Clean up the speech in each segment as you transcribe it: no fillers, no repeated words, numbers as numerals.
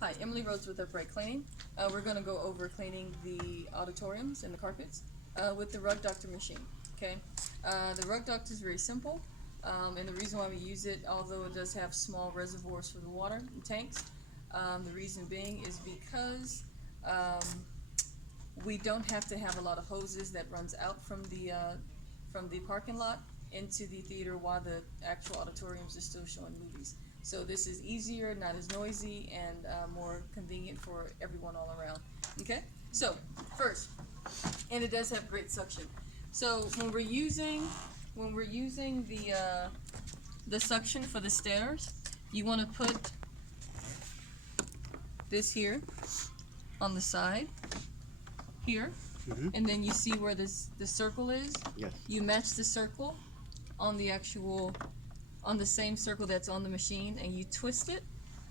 Hi, Emily Rhodes with Upright Cleaning. We're going to go over cleaning the auditoriums and the carpets with the Rug Doctor machine. Okay, the Rug Doctor is very simple, and the reason why we use it, although it does have small reservoirs for the water and tanks, the reason being is because we don't have to have a lot of hoses that runs out from the parking lot into the theater while the actual auditoriums are still showing movies. So this is easier, not as noisy, and more convenient for everyone all around. Okay, so first, and it does have great suction. So when we're using the suction for the stairs, you want to put this here on the side here, and then you see where the circle is. Yes. You match the circle on the same circle that's on the machine, and you twist it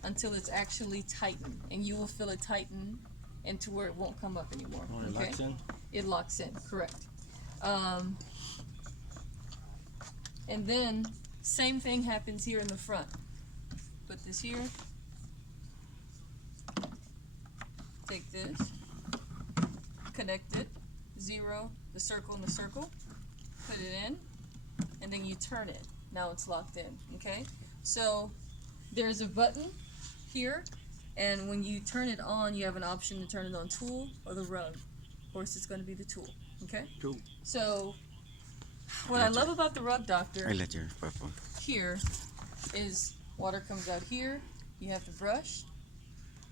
until it's actually tightened, and you will feel it tighten into where it won't come up anymore. Oh, it locks in? It locks in, correct. And then same thing happens here in the front. Put this here. Take this. Connect it. Zero, the circle and the circle. Put it in, and then you turn it. Now it's locked in, okay? So there's a button here, and when you turn it on, you have an option to turn it on tool or the rug. Of course, it's going to be the tool, okay? Tool. So what I love about the Rug Doctor here is water comes out here. You have the brush.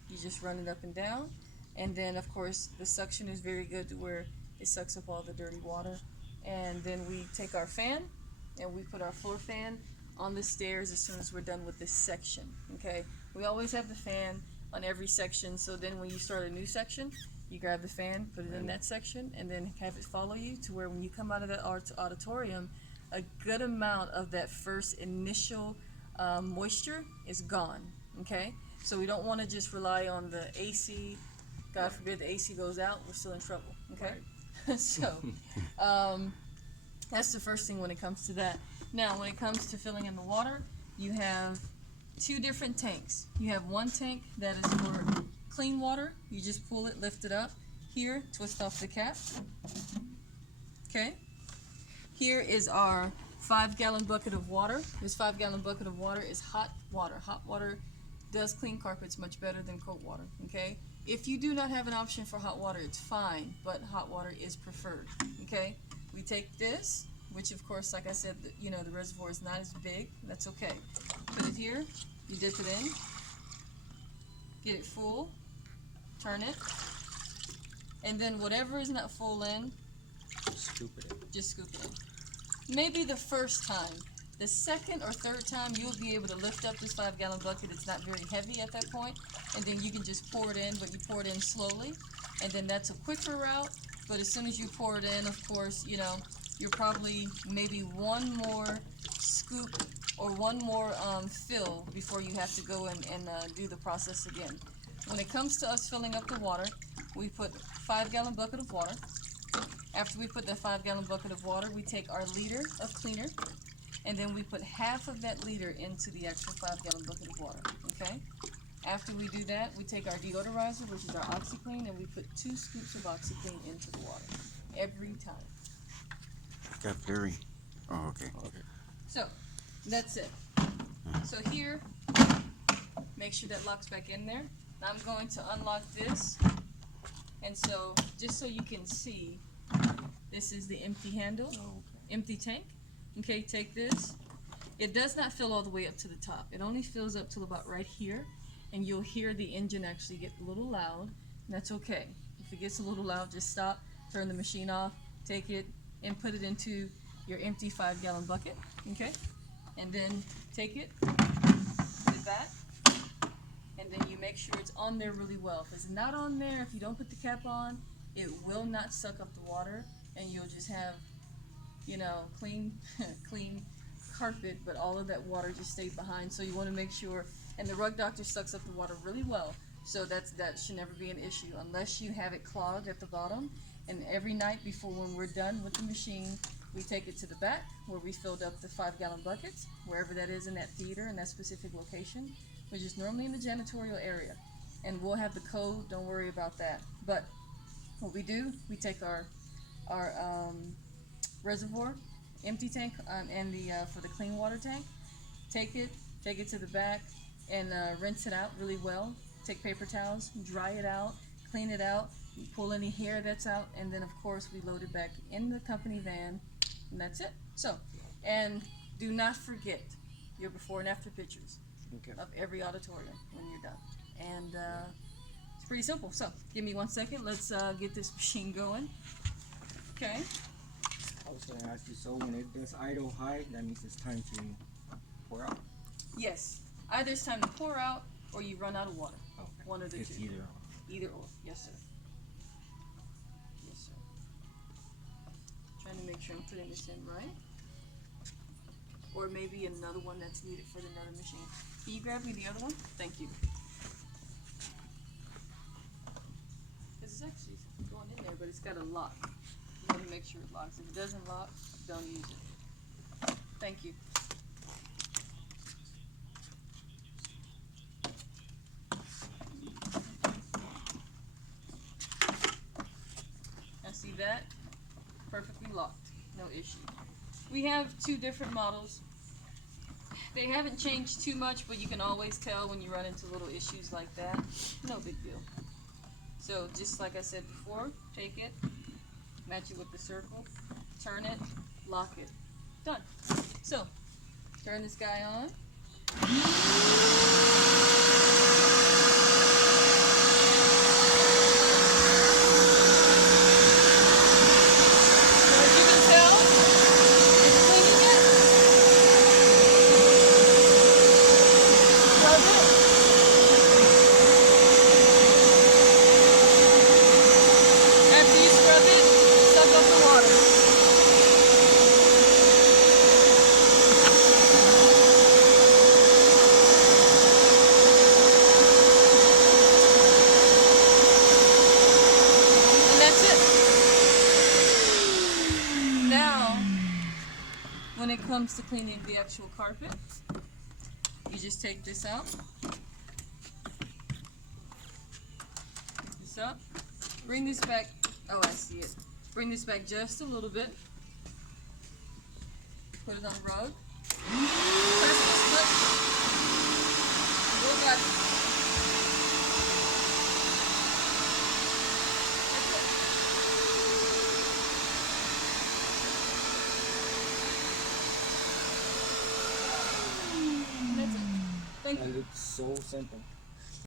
You just run it up and down. And then, of course, the suction is very good to where it sucks up all the dirty water. And then we take our fan and we put our floor fan on the stairs as soon as we're done with this section, okay? We always have the fan on every section, so then when you start a new section, you grab the fan, put it in that section, and then have it follow you to where when you come out of that auditorium, a good amount of that first initial moisture is gone, okay? So we don't want to just rely on the AC. God forbid the AC goes out, we're still in trouble, okay? So that's the first thing when it comes to that. Now, when it comes to filling in the water, you have two different tanks. You have one tank that is for clean water. You just pull it, lift it up. Here, twist off the cap. Okay? Here is our 5-gallon bucket of water. This 5-gallon bucket of water is hot water. Hot water does clean carpets much better than cold water, okay? If you do not have an option for hot water, it's fine, but hot water is preferred, okay? We take this, which of course, like I said, the reservoir is not as big. That's okay. Put it here. You dip it in. Get it full. Turn it. And then whatever is not full in, Scoop it in. just scoop it in. Maybe the first time. The second or third time, you'll be able to lift up this 5-gallon bucket. It's not very heavy at that point, and then you can just pour it in, but you pour it in slowly, and then that's a quicker route. But as soon as you pour it in, of course, you're probably maybe one more scoop or one more fill before you have to go and do the process again. When it comes to us filling up the water, we put 5-gallon bucket of water. After we put the 5-gallon bucket of water, we take our liter of cleaner, and then we put half of that liter into the actual 5-gallon bucket of water, okay? After we do that, we take our deodorizer, which is our OxiClean, and we put 2 scoops of OxiClean into the water every time. Capillary. Oh, okay. So, that's it. So here, make sure that locks back in there. Now I'm going to unlock this, and so, just so you can see, this is the empty handle, empty tank. Okay, take this. It does not fill all the way up to the top. It only fills up till about right here, and you'll hear the engine actually get a little loud, and that's okay. If it gets a little loud, just stop, turn the machine off, take it, and put it into your empty 5-gallon bucket, okay? And then take it, put it back, and then you make sure it's on there really well. If it's not on there, if you don't put the cap on, it will not suck up the water, and you'll just have clean carpet, but all of that water just stayed behind. So you want to make sure, and the Rug Doctor sucks up the water really well, so that should never be an issue unless you have it clogged at the bottom. And every night before, when we're done with the machine, we take it to the back where we filled up the 5-gallon buckets, wherever that is in that theater in that specific location, which is normally in the janitorial area. and we'll have the code. Don't worry about that. But what we do, we take our reservoir, empty tank, and the for the clean water tank. Take it to the back, and rinse it out really well. Take paper towels, dry it out, clean it out, pull any hair that's out, and then of course we load it back in the company van, and that's it. So, and do not forget your before and after pictures Okay. of every auditorium when you're done. And it's pretty simple. So, give me 1 second. Let's get this machine going. Okay. I was gonna ask you, so when it does idle high, that means it's time to pour out? Yes. Either it's time to pour out or you run out of water. Okay. One of the It's two. either or. Either or. Yes, sir. Yes, sir. Trying to make sure I'm putting this in right. Or maybe another one that's needed for another machine. Can you grab me the other one? Thank you. This is actually going in there, but it's got a lock. You want to make sure it locks. If it doesn't lock, don't use it. Thank you. Now see that? Perfectly locked. No issue. We have two different models. They haven't changed too much, but you can always tell when you run into little issues like that. No big deal. So just like I said before, take it, match it with the circle, turn it, lock it. Done. So, turn this guy on. So as you can tell, it's cleaning it. Scrub it. After you scrub it, suck up the water. And that's it. Now, when it comes to cleaning the actual carpet, you just take this out. Pick this up. Bring this back. Oh, I see it. Bring this back just a little bit. Put it on the rug. Press this button. Go back. That's it. And that's it. Thank And you. it's so simple.